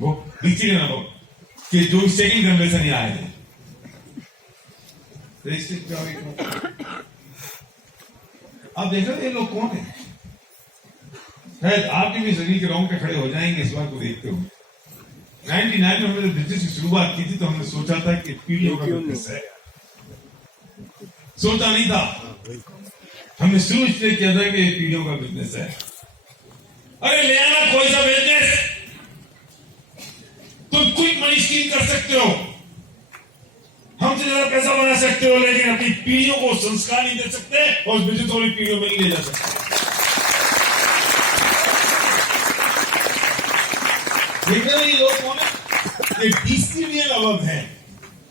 वो बीसी ना वो कि जो सेकंड जनरेशन ही आए थे आप देखो ये लोग कौन है? शायद आपके भी शरीर के रोंग पे खड़े हो जाएंगे इस बात को देखते हुए। 99 में हमने जब बिजनेस की शुरुआत की थी तो हमने सोचा था कि पीढ़ियों का बिजनेस है, सोचा नहीं था। हमने शुरू इसलिए किया था कि पीढ़ियों का बिजनेस है। अरे ले आना कोई सा बिजनेस, तुम क्विक मनी स्कीम कर सकते हो, हमसे ज्यादा पैसा बना सकते हो, लेकिन अपनी पीढ़ियों को संस्कार नहीं दे सकते और उस बिजनेस को भी पीढ़ियों में नहीं ले जा सकते। ये लोग कौन है? ये डिस्क्रिमिनेट अलग है,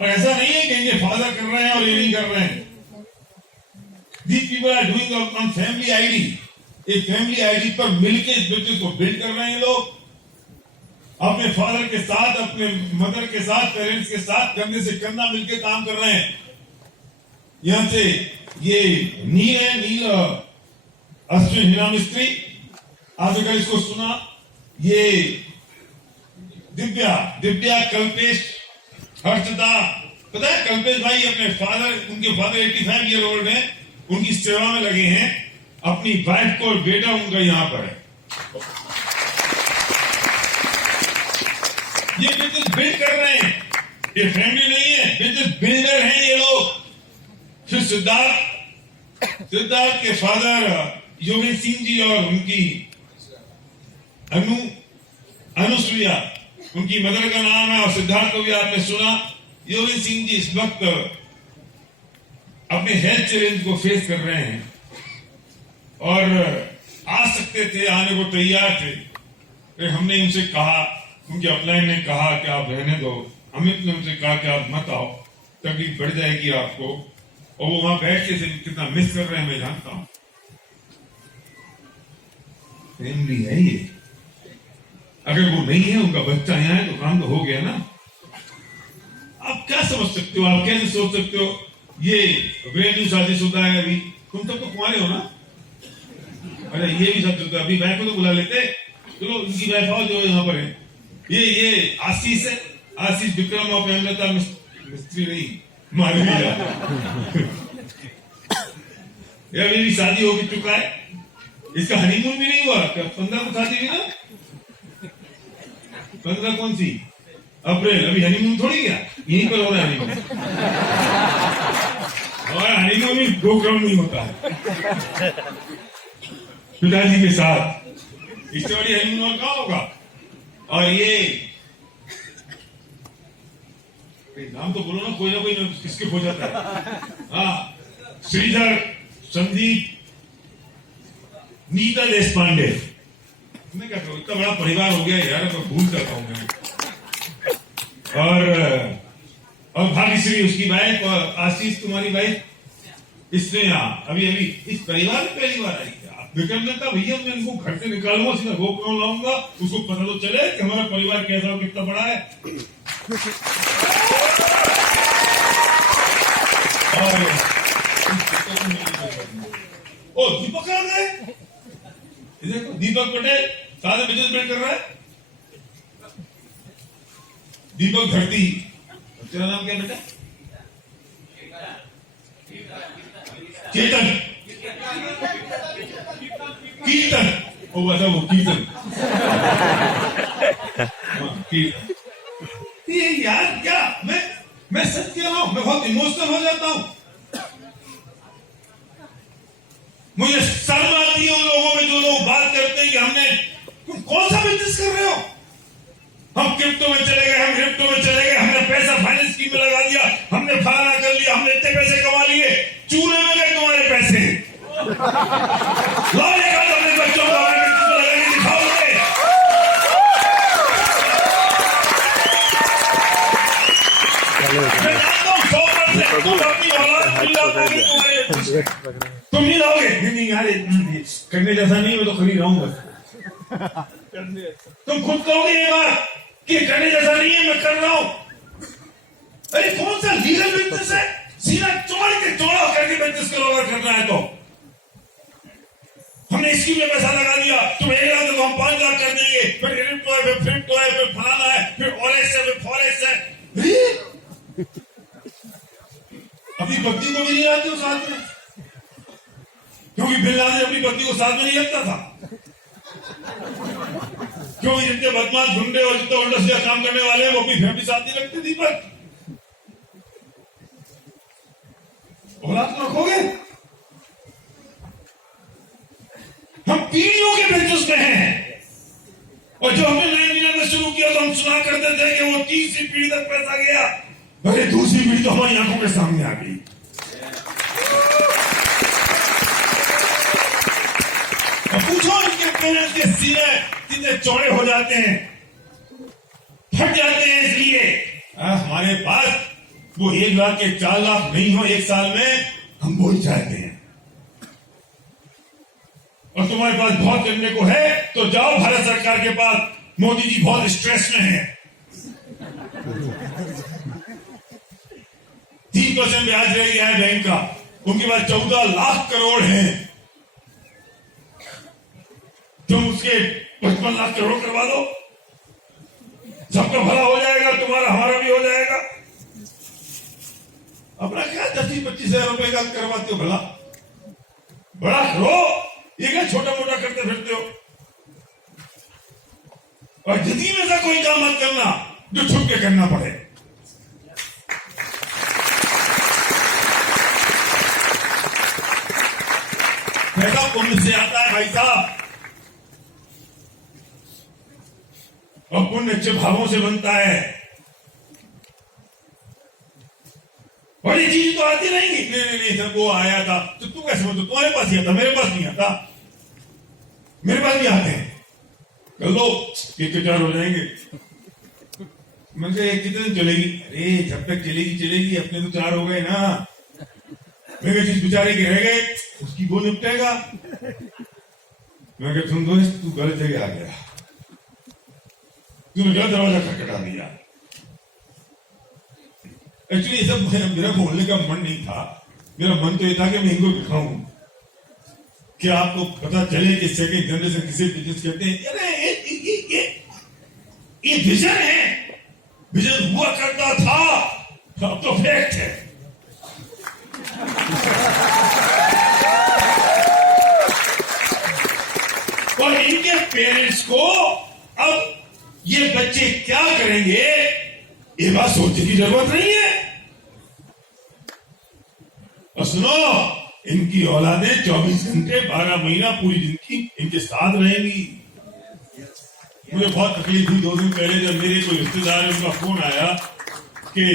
और ऐसा नहीं है कि ये फादर कर रहे हैं और ये नहीं कर रहे हैं। These people are doing on family ID, एक फैमिली आईडी पर मिलकर इस बिजनेस को बिल्ड कर रहे हैं लोग, अपने फादर के साथ, अपने मदर के साथ, पेरेंट्स के साथ कंधे से कंधा मिलकर काम कर रहे हैं। यहां से ये नील है, नील अश्विन हीरा मिस्त्री, आपने कल इसको सुना। ये दिव्या कल्पेश हर्षदा, पता है कल्पेश भाई अपने फादर, उनके फादर 85 ईयर ओल्ड हैं, उनकी सेवा में लगे हैं, अपनी वाइफ को और बेटा उनका यहां पर है। ये बिजनेस बिल्ड कर रहे हैं, ये फैमिली नहीं है, बिजनेस बिल्डर हैं ये लोग। फिर सिद्धार्थ के फादर योगेंद्र सिंह जी और उनकी अनुसुईया, उनकी मदर का नाम है, और सिद्धार्थ को भी आपने सुना। योगेंद्र सिंह जी इस वक्त अपने हेल्थ चैलेंज को फेस कर रहे हैं और आ सकते थे, आने को तैयार थे, फिर हमने उनसे कहा, उनके अपलाइन ने कहा कि आप रहने दो, अमित ने उनसे कहा कि आप मत आओ, तकलीफ बढ़ जाएगी आपको, और वो वहां बैठ के कितना मिस कर रहे हैं मैं जानता हूं। फैमिली है ये, अगर वो नहीं है, उनका बच्चा यहाँ है तो काम तो हो गया ना। आप क्या समझ सकते हो, आप कैसे सोच सकते हो ये वेन्यू शादीशुदा है, अभी तुम सब तो कुंवारे हो ना? अरे ये भी सब अभी वाइफ को तो बुला लेते, चलो इनकी वाइफ आओ जो यहाँ पर है। ये आशीष है, आशीष विक्रम और प्रेमलता मिस्त्री नहीं मालवीय, ये अभी भी शादी हो चुका है, इसका हनीमून भी नहीं हुआ। 15 को शादी हुई ना, 15 कौन सी अप्रैल, अभी हनीमून थोड़ी गया, यहीं पर हो रहा है हनीमून। और हनीमून भी 2 ग्राम नहीं होता है पिताजी के साथ, इससे बड़ी हनीमून और कहाँ होगा। और ये नाम तो बोलो ना कोई किसके हो जाता है। हाँ, श्रीधर, संदीप, नीता देशपांडे, मैं क्या कहूँ, इतना बड़ा परिवार हो गया यार, मैं भूल जाता हूँ मैं। और भाग्यश्री उसकी वाइफ, और आशीष तुम्हारी वाइफ, इसने अभी इस परिवार में पहली बार आई। विक्रम ने कहा भैया मैं इनको घर से निकालूंगा, सीधा गोकुल लाऊंगा, उसको पता तो चले कि हमारा परिवार कैसा हो, कितना बड़ा है। और दीपक आ गए, देखो दीपक पटेल सारे बिजनेस बिल्ड कर रहा है। दीपक धरती, तेरा नाम क्या बेटा? चेतन, कीर्तन, वो बता वो कीर्तन। ये यार क्या, मैं सच कह रहा हूं, मैं बहुत इमोशनल हो जाता हूं। मुझे शर्म आती है उन लोगों में जो लोग बात करते हैं कि हमने, तुम कौन सा बिजनेस कर रहे हो? हम क्रिप्टो में चले गए, हम क्रिप्टो में चले गए, हमने पैसा फाइनेंस स्कीम में लगा दिया, हमने फलाना कर लिया, हमने इतने पैसे कमा लिए। चूल्हे में गए तुम्हारे पैसे। लो एक हाथ अपने बच्चों को लगा के दिखाओगे। तुम नहीं लाओगे? नहीं यार, करने जैसा नहीं, मैं तो खरीद रहा हूँ। तुम खुद कहोगे ये बात कि करने जैसा नहीं है, मैं कर रहा हूं। अरे कौन सा लीगल बिजनेस है? सीधा चौड़ के चौड़ा करके बिजनेस करो अगर करना है तो। हमने स्कीम में पैसा लगा दिया, तुम 1 लाख तो हम 5 लाख कर देंगे, फिर क्रिप्टो है, फिर फ्लिप्टो है, फिर फलाना है, को भी नहीं लाते हो साथ में, क्योंकि बिन लादेन अपनी पत्नी को साथ में नहीं रखता था। क्योंकि जितने बदमाश गुंडे और जितने उल्टा सीधा काम करने वाले हैं वो अपनी फैमिली साथ नहीं रखते। दीपक, औलाद को रखोगे? हम पीढ़ियों के बिजनेस में हैं, और जो हमने 99 में शुरू किया तो हम सुना करते थे कि वो तीसरी पीढ़ी तक पैसा गया, अरे दूसरी पीढ़ी तो हमारी आंखों के सामने आ गई। और पूछो इनके पेरेंट्स के सीने कितने चौड़े हो जाते हैं, फट जाते हैं, इसलिए हमारे पास वो 1 लाख के 4 लाख नहीं हो एक साल में, हम वो ही चाहते हैं। और तुम्हारे पास बहुत करने को है तो जाओ भारत सरकार के पास, मोदी जी बहुत स्ट्रेस में हैं। 3% ब्याज रह गया है बैंक का, उनके पास 14 लाख करोड़ है। तुम उसके 55 लाख करोड़ करवा दो, सबका भला हो जाएगा, तुम्हारा हमारा भी हो जाएगा। अपना क्या 10-25 हजार रुपए का करवाते हो, भला बड़ा करो, ये क्या छोटा मोटा करते फिरते हो। और जिंदगी में ऐसा कोई काम मत करना जो छुप के करना पड़े। पैसा पुण्य से आता है भाई साहब, और पुण्य अच्छे भावों से बनता है। बड़ी चीज तो आती नहीं। नहीं सर वो आया था तो तू कैसे बोलते, तुम्हारे पास ही आता, मेरे पास नहीं आता। मेरे पास भी आते हैं, कल लो 1-4 हो जाएंगे। मैं कहा कितने चलेगी? अरे जब तक चलेगी, अपने तो 4 हो गए ना। मैं कहा जिस बेचारे के रह गए उसकी वो निपटेगा। मैं कहा सुन दोस्त, तू गलत जगह आ गया, तूने गलत दरवाजा खटखटा दिया। एक्चुअली सब मेरा बोलने का मन नहीं था, मेरा मन तो ये था कि मैं इनको दिखाऊं कि आपको पता चले कि सेकंड जनरेशन किसे बिजनेस कहते हैं। अरे ये विजन है, विजन हुआ करता था, अब तो फैक्ट है। और इनके पेरेंट्स को अब ये बच्चे क्या करेंगे ये बात सोचने की जरूरत नहीं है। और सुनो, इनकी औलादें 24 घंटे 12 महीना पूरी जिंदगी इनके साथ रहेंगी। मुझे बहुत तकलीफ हुई 2 दिन पहले जब मेरे कोई रिश्तेदार है, उनका फोन आया कि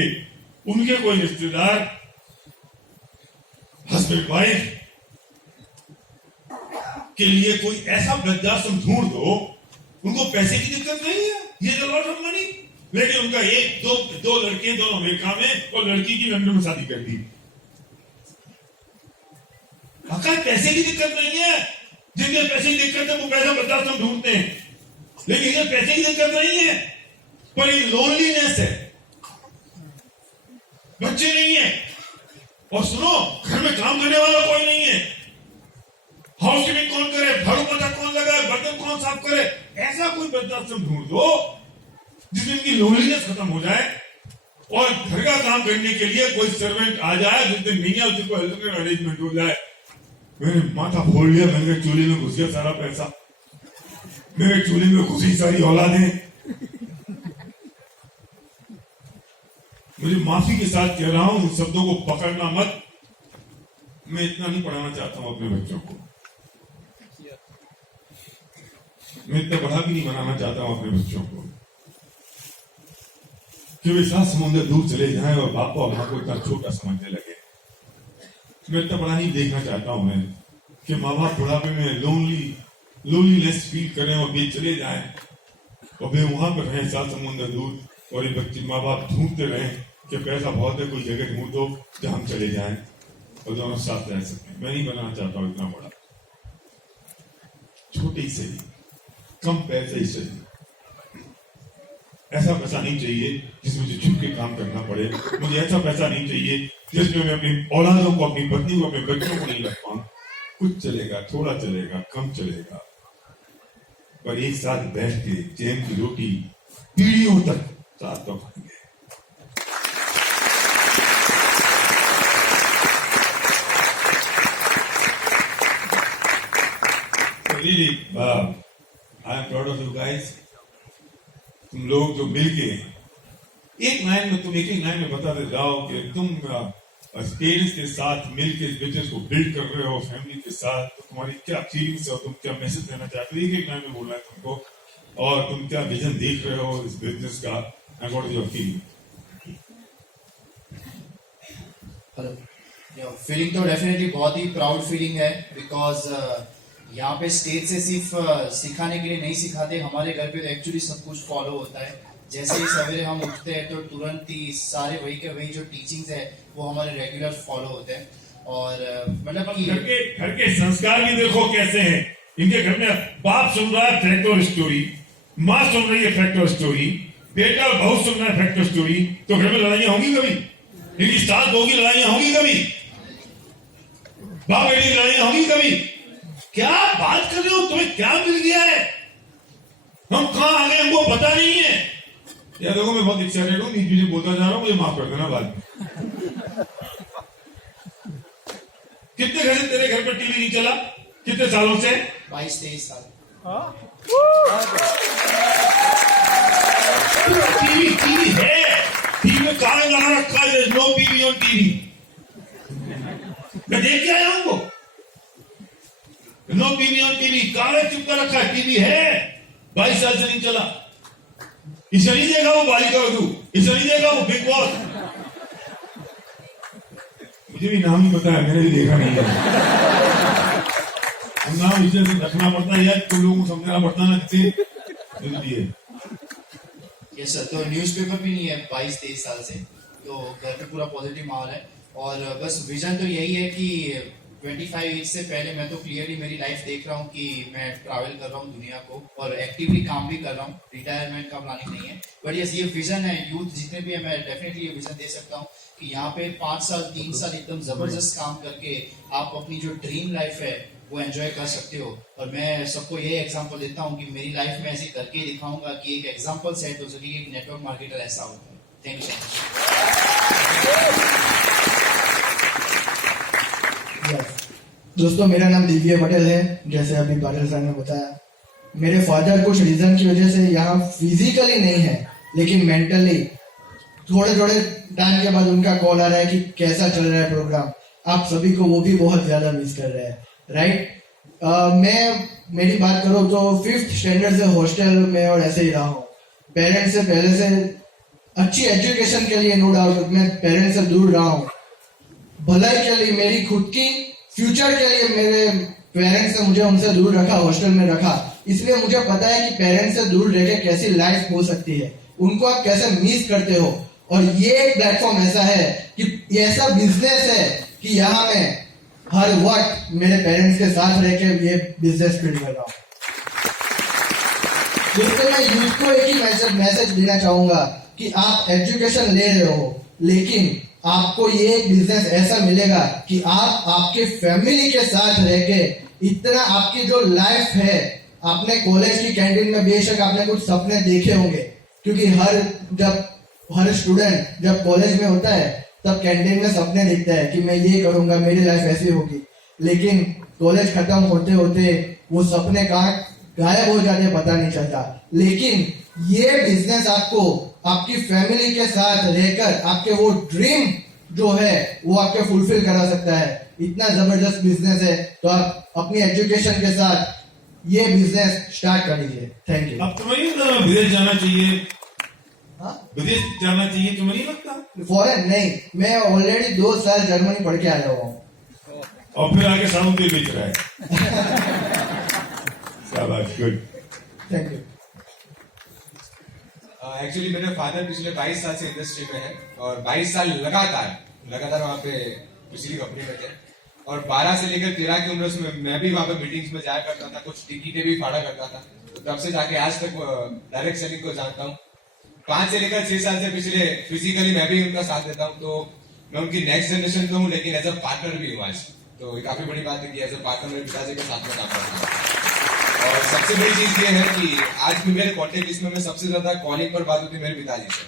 उनके कोई रिश्तेदार हस्बैंड वाइफ के लिए कोई ऐसा वृद्धाश्रम ढूंढ दो, उनको पैसे की दिक्कत नहीं है, ये लॉट ऑफ मनी, लेकिन उनका 1-2 लड़के दोनों अमेरिका में और लड़की की लंदन में शादी कर दी। अगर पैसे की दिक्कत नहीं है, जिनके पैसे की दिक्कत है वो पैसा वृद्धाश्रम ढूंढते हैं, लेकिन ये पैसे की दिक्कत नहीं है, पर ये लोनलीनेस है, बच्चे नहीं है, और सुनो घर में काम करने वाला कोई नहीं है, हाउस कीपिंग कौन करे, झाड़ू पोछा कौन लगाए, बर्तन कौन साफ करे। ऐसा कोई वृद्धाश्रम ढूंढ दो जिसमें इनकी लोनलीनेस खत्म हो जाए और घर का काम करने के लिए कोई सर्वेंट आ जाए, जिस दिन नहीं है उस दिन को हेल्थ केयर अरेंजमेंट हो जाए। मैंने माथा फोड़ लिया, मैंने चूल्हे में घुस गया सारा पैसा, मेरे चूल्हे में घुसी सारी औलादें। मुझे माफी के साथ कह रहा हूं, इन शब्दों को पकड़ना मत। मैं इतना नहीं पढ़ाना चाहता हूं अपने बच्चों को, मैं इतना बड़ा भी नहीं बनाना चाहता हूं अपने बच्चों को कि वे 7 समुद्र दूर चले जाएं और बाप और मां को इतना छोटा समझने लगे। मैं इतना बड़ा नहीं देखना चाहता हूं मैं कि माँ बाप बुढ़ापे में लोनलीनेस फील करें और वे चले जाएं और वे वहां पर रहें 7 समुद्र दूर, और ये बच्चे माँ बाप ढूंढते रहें कि पैसा बहुत है, कोई जगह ढूंढ दो जहां हम चले जाएं और दोनों साथ रह सकें। मैं नहीं बनाना चाहता हूं इतना बड़ा, छोटे से ही, कम पैसे से ही। ऐसा पैसा नहीं चाहिए जिसमें मुझे झुक के काम करना पड़े, मुझे ऐसा पैसा नहीं चाहिए जिसमें मैं अपनी औलादों को, अपनी पत्नी को, अपने बच्चों को नहीं रख पाऊं। कुछ चलेगा, थोड़ा चलेगा, कम चलेगा, पर एक साथ बैठ के चैन की रोटी पीढ़ियों तक साथ तो खाएंगे। I am proud of you guys. तुम लोग जो मिलके एक लाइन में, तुम एक ही लाइन में बताते जाओ कि तुम पेरेंट्स के साथ मिलकर इस बिजनेस को बिल्ड कर रहे हो, फैमिली के साथ, तो तुम्हारी क्या फीलिंग्स है और तुम क्या मैसेज देना चाहते हो, एक एक लाइन में बोलना है तुमको, और तुम क्या विजन देख रहे हो इस बिजनेस का, and what is your feeling? Feeling तो डेफिनेटली बहुत ही प्राउड फीलिंग है, बिकॉज यहाँ पे स्टेज से सिर्फ सिखाने के लिए नहीं सिखाते, हमारे घर पे तो एक्चुअली सब कुछ फॉलो होता है। जैसे ही सवेरे हम उठते हैं तो तुरंत ही सारे वही के वही जो टीचिंग्स है वो हमारे रेगुलर फॉलो होते हैं। और मतलब कि घर के संस्कार भी देखो कैसे हैं। इनके घर में बाप सुन रहा है फैक्टर स्टोरी, माँ सुन रही है फैक्टर स्टोरी, बेटा और बहू सुन रहा है फैक्टर स्टोरी, तो घर में लड़ाइयां होंगी कभी? इनकी साथ होगी, लड़ाइयां होंगी कभी? बाप बेटी की लड़ाइयां होंगी कभी? क्या बात कर रहे हो? तुम्हें क्या मिल गया है? हम कहां आ गए हमको पता नहीं है। यार देखो, मैं बहुत एक्साइटेड हूँ, बीच बीच बोलता जा रहा हूँ, मुझे माफ कर देना बाद में। कितने घर से तेरे घर पर टीवी नहीं चला? कितने सालों से? 22-23 साल। टीवी है, टीवी में कहां लगा रखा है? No TV on TV. मैं देख के आया हूं, नो टीवी ऑन टीवी, कहां चिपका रखा है? टीवी है, 22 साल से नहीं चला। इसे नहीं देखा वो बालिका वधू, इसे नहीं देखा वो बिग बॉस। मुझे भी नाम नहीं पता है, मैंने भी देखा नहीं है। नाम इसे रखना पड़ता है यार, तुम लोगों को समझना पड़ता ना इसलिए। यस सर, तो न्यूज़पेपर भी नहीं है 22-23 साल से, तो घर पे पूरा पॉजिटिव माहौल है। और बस विजन तो यही है कि 25 एज से पहले मैं तो क्लियरली मेरी लाइफ देख रहा हूँ कि मैं ट्रैवल कर रहा हूँ दुनिया को, और एक्टिवली काम भी कर रहा हूँ। रिटायरमेंट का प्लानिंग नहीं है, बट यस ये विजन है। यूथ जितने भी है, मैं डेफिनेटली ये विजन दे सकता हूँ कि यहाँ पे 5 साल 3 साल एकदम जबरदस्त काम करके आप अपनी जो ड्रीम लाइफ है वो एंजॉय कर सकते हो। और मैं सबको ये एग्जांपल देता हूँ कि मेरी लाइफ में ऐसे करके दिखाऊंगा कि एक एग्जांपल सेट हो सके, एक नेटवर्क मार्केटर ऐसा होता है। Thank you so much. दोस्तों, मेरा नाम दिव्य पटेल है। जैसे अभी पाटिल साहब ने बताया, मेरे फादर कुछ रीजन की वजह से यहाँ फिजिकली नहीं है, लेकिन मेंटली थोड़े थोड़े टाइम के बाद उनका कॉल आ रहा है कि कैसा चल रहा है प्रोग्राम। आप सभी को वो भी बहुत ज्यादा मिस कर रहे हैं, राइट? मैं मेरी बात करूँ तो 5th स्टैंडर्ड से हॉस्टल में और ऐसे ही रहा हूँ। पेरेंट्स से पहले से अच्छी एजुकेशन के लिए नो डाउट मैं पेरेंट्स से दूर रहा हूँ। भलाई के लिए, मेरी खुद की फ्यूचर के लिए मेरे पेरेंट्स ने मुझे उनसे दूर रखा, हॉस्टल में रखा। इसलिए मुझे पता है कि पेरेंट्स से दूर रह के कैसी लाइफ हो सकती है, उनको आप कैसे मिस करते हो। और ये एक प्लेटफॉर्म ऐसा है कि ऐसा बिजनेस है कि यहाँ मैं हर वक्त मेरे पेरेंट्स के साथ रह के ये बिजनेस बिल्ड कर रहा हूँ। दोस्तों, मैं यूथ को एक ही मैसेज देना चाहूंगा कि आप एजुकेशन ले रहे हो, लेकिन आपको ये एक बिजनेस ऐसा मिलेगा कि आप आपके फैमिली के साथ रह के इतना आपकी जो लाइफ है, आपने कॉलेज की कैंटीन में बेशक आपने कुछ सपने देखे होंगे, क्योंकि हर स्टूडेंट जब कॉलेज में होता है तब कैंटीन में सपने देखता है कि मैं ये करूंगा, मेरी लाइफ ऐसी होगी। लेकिन कॉलेज खत्म होते होते वो सपने कहाँ गायब हो जाते पता नहीं चलता। लेकिन ये बिजनेस आपको आपकी फैमिली के साथ रहकर आपके वो ड्रीम जो है वो आपके फुलफिल करा सकता है। इतना जबरदस्त बिजनेस है, तो आप अपनी एजुकेशन के साथ ये बिजनेस स्टार्ट कर लीजिए। Thank you. अब तुम्हें नहीं विदेश जाना चाहिए? हाँ, विदेश जाना चाहिए, तुम्हें नहीं लगता? फॉरेन नहीं, मैं ऑलरेडी 2 साल जर्मनी पढ़ के आया हुआ हूँ। और फिर आगे साबुन तेल बेच रहा है। शाबाश, गुड। Thank you. एक्चुअली मेरे फादर पिछले 22 साल से इंडस्ट्री में है, और 22 साल लगातार वहाँ पे पिछली कंपनी में थे। और 12 से लेकर 13 की उम्र में मैं भी वहाँ पे मीटिंग्स में जाया करता था, कुछ टिकटें भी फाड़ा करता था। तो तब से जाके आज तक डायरेक्ट सेलिंग को जानता हूँ। 5 से लेकर 6 साल से पिछले फिजिकली मैं भी उनका साथ देता हूँ। तो मैं उनकी नेक्स्ट जनरेशन तो हूँ, लेकिन एज अ पार्टनर भी हूँ आज। तो काफी बड़ी बात है कि एज अ पार्टनर मेरे पिताजी के साथ में काम करता हूँ। और सबसे बड़ी चीज ये है कि आज भी मेरे कॉन्टेक्ट लिस्ट में सबसे ज्यादा कॉलिंग पर बात होती है मेरे पिताजी से।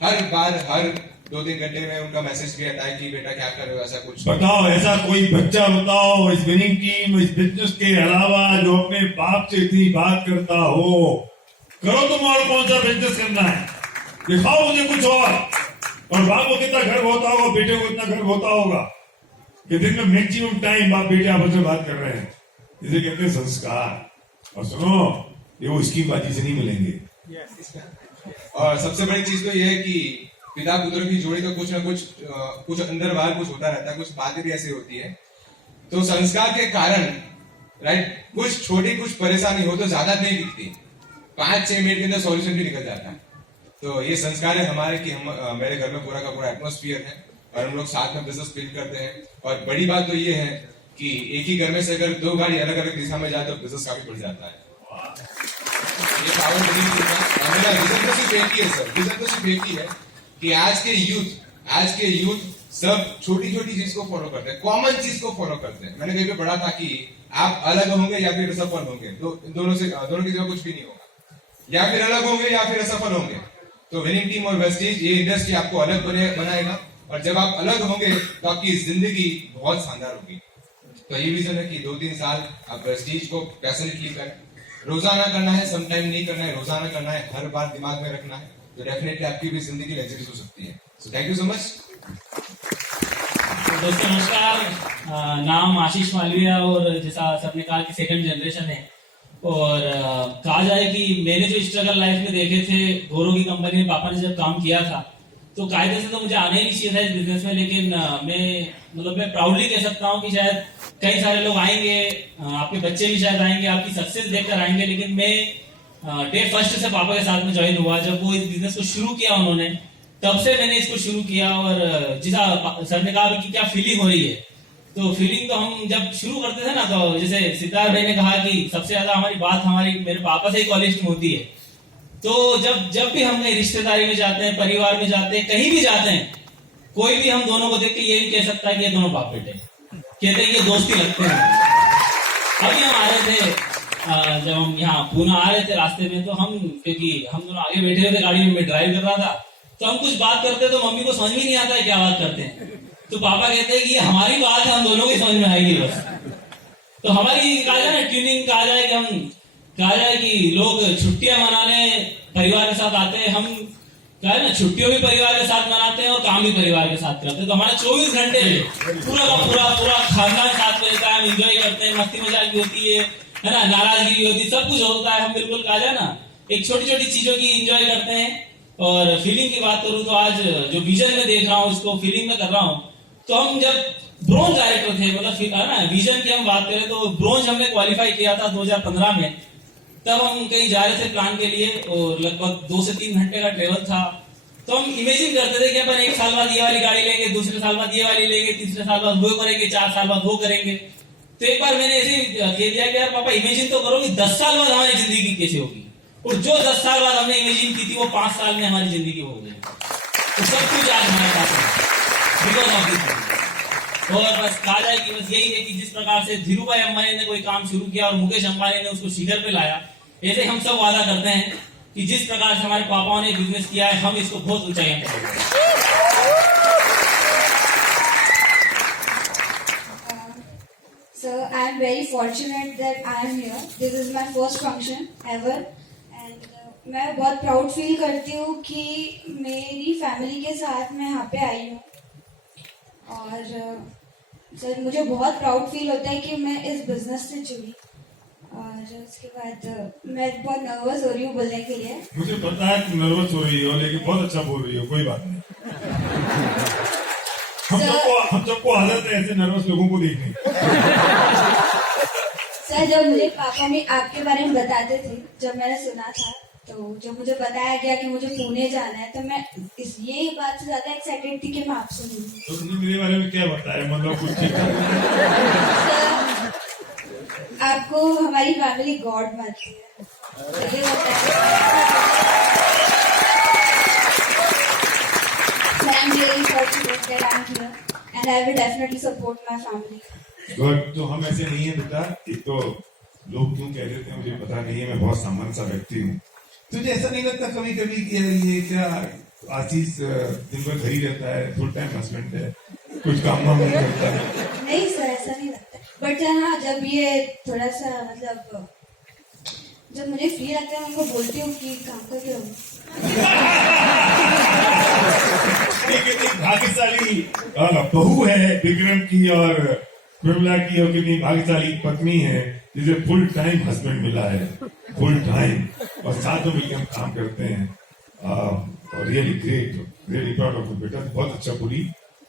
हर बार हर 2-3 घंटे में उनका मैसेज भी आता है कि बेटा क्या कर रहे हो, ऐसा कुछ। बताओ, ऐसा कोई बच्चा बताओ इस विनिंग टीम, इस बिजनेस के अलावा जो अपने बाप से इतनी बात करता हो, करो तुम और कौन सा बिजनेस करना है, दिखाओ मुझे कुछ और बाप को कितना गर्व होता होगा, बेटे को कितना गर्व होता होगा कि दिन में मैक्सिमम टाइम बाप बेटे आपस में बात कर रहे हैं। इसे कहते हैं संस्कार। और सुनो, ये वो स्कीमबाजी से नहीं मिलेंगे। और सबसे बड़ी चीज तो ये है कि पिता पुत्र की जोड़ी तो कुछ ना कुछ अंदर बाहर कुछ होता रहता है, कुछ बातें भी ऐसी होती है। तो संस्कार के कारण राइट, कुछ छोटी कुछ परेशानी हो तो ज्यादा नहीं दिखती, 5-6 मिनट के अंदर सॉल्यूशन भी निकल जाता है। तो ये संस्कार है हमारे कि हम मेरे घर में पूरा का पूरा एटमोस्फियर है और हम लोग साथ में बिजनेस बिल्ड करते हैं। और बड़ी बात तो ये है कि एक ही घर में से अगर 2 गाड़ी अलग अलग दिशा में जाए तो बिजनेस काफी बढ़ जाता है। ये पावर मेरा विजन तो सिर्फ एक ही है सर, विजन तो सिर्फ एक ही है कि आज के यूथ सब छोटी छोटी चीज को फॉलो करते हैं, कॉमन चीज को फॉलो करते हैं। मैंने कहीं पे पढ़ा था कि आप अलग होंगे या फिर असफल होंगे, दोनों की जगह कुछ भी नहीं होगा, या फिर अलग होंगे या फिर असफल होंगे। तो विनिंग टीम और वेस्टेज ये इंडस्ट्री आपको अलग बनाएगा, और जब आप अलग होंगे तो आपकी जिंदगी बहुत शानदार होगी। तो ये विजन है कि 2-3 साल आप वेस्टेज को पैशनेटली करें, रोजाना करना है, समटाइम नहीं करना है, रोजाना करना है, हर बार दिमाग में रखना है, तो डेफिनेटली आपकी भी जिंदगी लग्जरियस हो सकती है। So thank you so much. दोस्तों नमस्कार, नाम आशीष मालविया और जैसा सबने कहा कि सेकंड जनरेशन है। और कहा जाए कि मैंने जो स्ट्रगल लाइफ में देखे थे, घोरों की कंपनी में पापा ने जब काम किया था, तो कायदे से तो मुझे आने ही नहीं चाहिए था इस बिजनेस में, लेकिन मैं प्राउडली कह सकता हूँ कि शायद कई सारे लोग आएंगे, आपके बच्चे भी शायद आएंगे, आपकी सक्सेस देखकर आएंगे, लेकिन मैं डे फर्स्ट से पापा के साथ में ज्वाइन हुआ। जब वो इस बिजनेस को शुरू किया उन्होंने, तब से मैंने इसको शुरू किया। और जिसा सर ने कहा कि क्या फीलिंग हो रही है, तो फीलिंग तो हम जब शुरू करते थे ना, तो जैसे सिद्धार्थ भाई ने कहा कि सबसे ज्यादा हमारी बात मेरे पापा से ही कॉलेज में होती है। तो जब भी हम कहीं रिश्तेदारी में जाते हैं, परिवार में जाते हैं, कहीं भी जाते हैं, कोई भी हम दोनों को देख के ये नहीं कह सकता कि ये दोनों बाप बेटे, कहते हैं ये दोस्ती लगते हैं। अभी हम आ रहे थे, जब हम यहाँ पूना आ रहे थे रास्ते में, तो क्योंकि हम दोनों आगे बैठे हुए थे गाड़ी में, मैं ड्राइव कर रहा था, तो हम कुछ बात करते तो मम्मी को समझ में नहीं आता है क्या बात करते हैं। तो पापा कहते हैं कि ये हमारी बात है, हम दोनों की समझ में आएगी बस। तो हमारी कहा जाए ना ट्यूनिंग, कहा जाए कि लोग छुट्टियां मनाने परिवार के साथ आते हैं, हम क्या है ना छुट्टियों भी परिवार के साथ मनाते हैं और काम भी परिवार के साथ करते हैं। तो हमारा 24 घंटे पूरा का पूरा खानदान साथ में रहता है, हम इंजॉय करते हैं, मस्ती मजाक भी होती है ना, नाराजगी भी होती है, सब कुछ होता है। हम बिल्कुल कहा जाए ना एक छोटी छोटी चीजों की इंजॉय करते हैं। और फीलिंग की बात करूं तो आज जो विजन में देख रहा हूं, उसको फीलिंग में कर रहा हूं। तो हम जब ब्रोंज डायरेक्टर थे, मतलब ना विजन की हम बात करें तो ब्रोंज हमने क्वालिफाई किया था 2015 में। तब हम कहीं जा रहे थे प्लान के लिए और लगभग 2 से 3 घंटे का ट्रेवल था। तो हम इमेजिन करते थे कि अपन 1 साल बाद ये वाली गाड़ी लेंगे, दूसरे साल बाद ये वाली लेंगे, तीसरे साल बाद वो करेंगे, 4 साल बाद वो करेंगे। तो एक बार मैंने ऐसे कह दिया कि यार पापा इमेजिन तो करो कि 10 साल बाद हमारी जिंदगी कैसे होगी। और जो 10 साल बाद हमने इमेजिन की थी वो 5 साल में हमारी जिंदगी हो गई। तो सब कुछ आज हमारे पास है बिकॉज ऑफ दिस। और बस कहा जाए कि बस यही है कि जिस प्रकार से धीरू भाई अंबानी ने कोई काम शुरू किया और मुकेश अंबानी ने उसको शिखर पे लाया, ऐसे हम सब वादा करते हैं कि जिस प्रकार से हमारे पापाओं ने बिजनेस किया है, हम इसको बहुत ऊंचाई पर लेंगे। So I am very fortunate that I am here. This is my first function ever, and मैं बहुत प्राउड फील करती हूँ कि मेरी फैमिली के साथ मैं यहाँ पे आई हूँ। और सर मुझे बहुत प्राउड फील होता है कि मैं इस बिजनेस से जुड़ी। और उसके बाद मैं बहुत नर्वस हो रही हूँ बोलने के लिए। मुझे पता है तुम नर्वस हो रही हो, लेकिन बहुत अच्छा बोल रही हो, कोई बात नहीं। हम सबको आदत है ऐसे नर्वस लोगों को देखने। सर जब मुझे पापा ने आपके बारे में बताते थे, जब मैंने सुना था, तो जब मुझे बताया गया कि मुझे पुणे जाना है, तो मैं ये बात से ज्यादा एक्साइटेड थी कि मैं आपसे मिलूं। तो तुमने मेरे बारे में क्या बताया, मतलब कुछ ठीक सर आपको हमारी फैमिली गॉड मानती है, तो ये बताया। I'm really fortunate that I'm here and I will definitely support my family. Good. तो हम ऐसे नहीं है बेटा, एक तो लोग क्यों कह देते हैं मुझे पता नहीं है, मैं बहुत सामान्य सा व्यक्ति हूँ। तुझे ऐसा नहीं लगता कभी कभी कि ये क्या आशीष दिन भर घर ही रहता है, फुल टाइम हस्बैंड है, कुछ काम वाम नहीं करता है। नहीं सर, ऐसा नहीं लगता, बट हाँ जब ये थोड़ा सा मतलब जब मुझे फ्री लगता है मैं उनको बोलती हूँ कि काम करके रहूँ। कितनी भाग्यशाली बहू है विक्रम की और प्रमिला की, और कितनी भाग्यशाली पत्नी है जिसे फुल टाइम हस्बैंड मिला है, फुल टाइम, और साथ में मिलकर हम काम करते हैं। और really great, really proud of बेटा, बहुत अच्छा पूरी,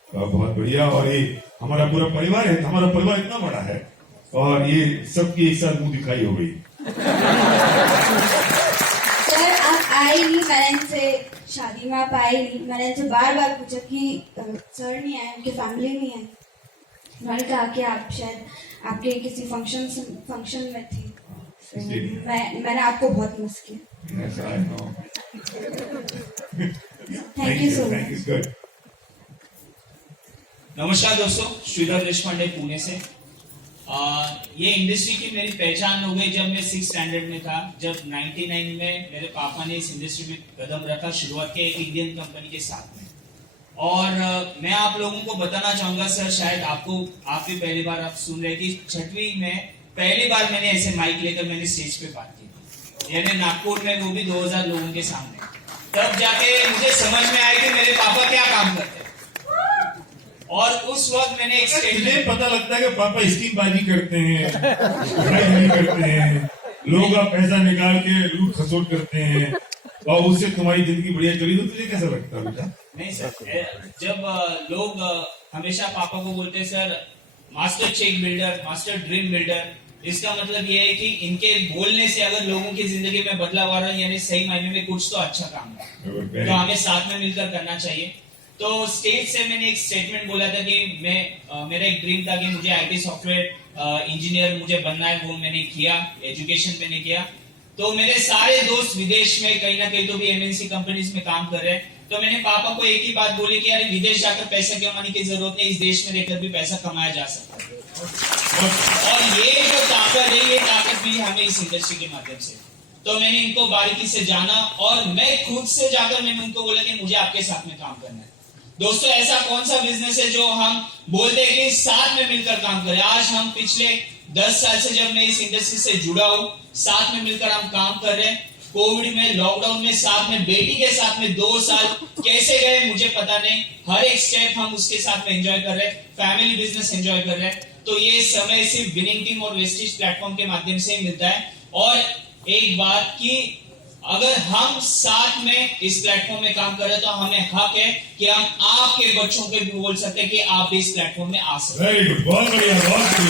बहुत बढ़िया। और ये हमारा पूरा परिवार है, हमारा परिवार इतना बड़ा है और ये सबकी एक साथ मुंह दिखाई हो गई। सर आप आए नहीं, मैंने इनसे शादी में आप आए नहीं, मैंने इनसे बार बार पूछा कि सर नहीं आए, उनकी फैमिली नहीं आई। उन्होंने कहा कि आप शायद आपके किसी फंक्शन में थे। मैंने आपको बहुत मिस किया। Yes, I know. Thank you so much. Thank you, good. नमस्कार दोस्तों, श्रीधर देशपांडे पुणे से। ये इंडस्ट्री की मेरी पहचान हो गई जब मैं 6th स्टैंडर्ड में था, जब 99 में मेरे पापा ने इस इंडस्ट्री में कदम रखा, शुरुआत की एक इंडियन कंपनी के साथ में। और मैं आप लोगों को बताना चाहूंगा सर, शायद आप भी पहली बार आप सुन रहे कि 6वीं में पहली बार मैंने ऐसे माइक लेकर मैंने स्टेज पे बात की, यानी नागपुर में, वो भी 2000 लोगों के सामने। तब जाके मुझे समझ में आया कि मेरे पापा क्या काम करते हैं। और उस वक्त मैंने एक मुझे पता लगता है कि पापा स्कीमबाजी करते हैं, पढ़ाई करते हैं, लोगों का पैसा निकाल के लूट खसोट करते हैं, और उससे तुम्हारी जिंदगी बढ़िया चली, तो तुझे कैसा लगता है बेटा? नहीं सर, जब लोग हमेशा पापा को बोलते हैं sir master check builder, master dream builder, इसका मतलब ये है कि इनके बोलने से अगर लोगों की जिंदगी में बदलाव आ रहा है, यानी सही मायने में कुछ तो अच्छा काम है, तो हमें साथ में मिलकर करना चाहिए। तो स्टेज से मैंने एक स्टेटमेंट बोला था कि मेरा एक ड्रीम था कि मुझे आईटी सॉफ्टवेयर इंजीनियर मुझे बनना है, वो मैंने किया, एजुकेशन मैंने किया। तो मेरे सारे दोस्त विदेश में कहीं ना कहीं तो भी एमएनसी कंपनीज में काम कर रहे हैं, तो मैंने पापा को एक ही बात बोली कि यार विदेश जाकर पैसा कमाने की जरूरत नहीं, इस देश में रहकर भी पैसा कमाया जा सकता है। और ये जो ताकत है, ये ताकत भी हमें इस इंडस्ट्री के माध्यम से। तो मैंने इनको बारीकी से जाना और मैं खुद से जाकर मैंने उनको बोला कि मुझे आपके साथ में काम करना है। दोस्तों, ऐसा कौन सा बिजनेस है जो हम बोलते हैं कि साथ में मिलकर काम करें? आज हम पिछले 10 साल से जब मैं इस इंडस्ट्री से जुड़ा हूं, साथ में मिलकर हम काम कर रहे हैं। कोविड में, लॉकडाउन में साथ में, बेटी के साथ में 2 साल कैसे गए मुझे पता नहीं, हर एक स्टेप हम उसके साथ में एंजॉय कर रहे हैं, फैमिली बिजनेस एंजॉय कर रहे हैं। तो ये समय सिर्फ विनिंग टीम और वेस्टेज प्लेटफॉर्म के माध्यम से ही मिलता है। और एक बात कि अगर हम साथ में इस प्लेटफॉर्म में काम कर रहे हैं तो हमें हक है कि हम आपके बच्चों को भी बोल सकते हैं कि आप भी इस प्लेटफॉर्म में आ सकते हैं। वेरी गुड, बहुत बढ़िया, बहुत बढ़िया।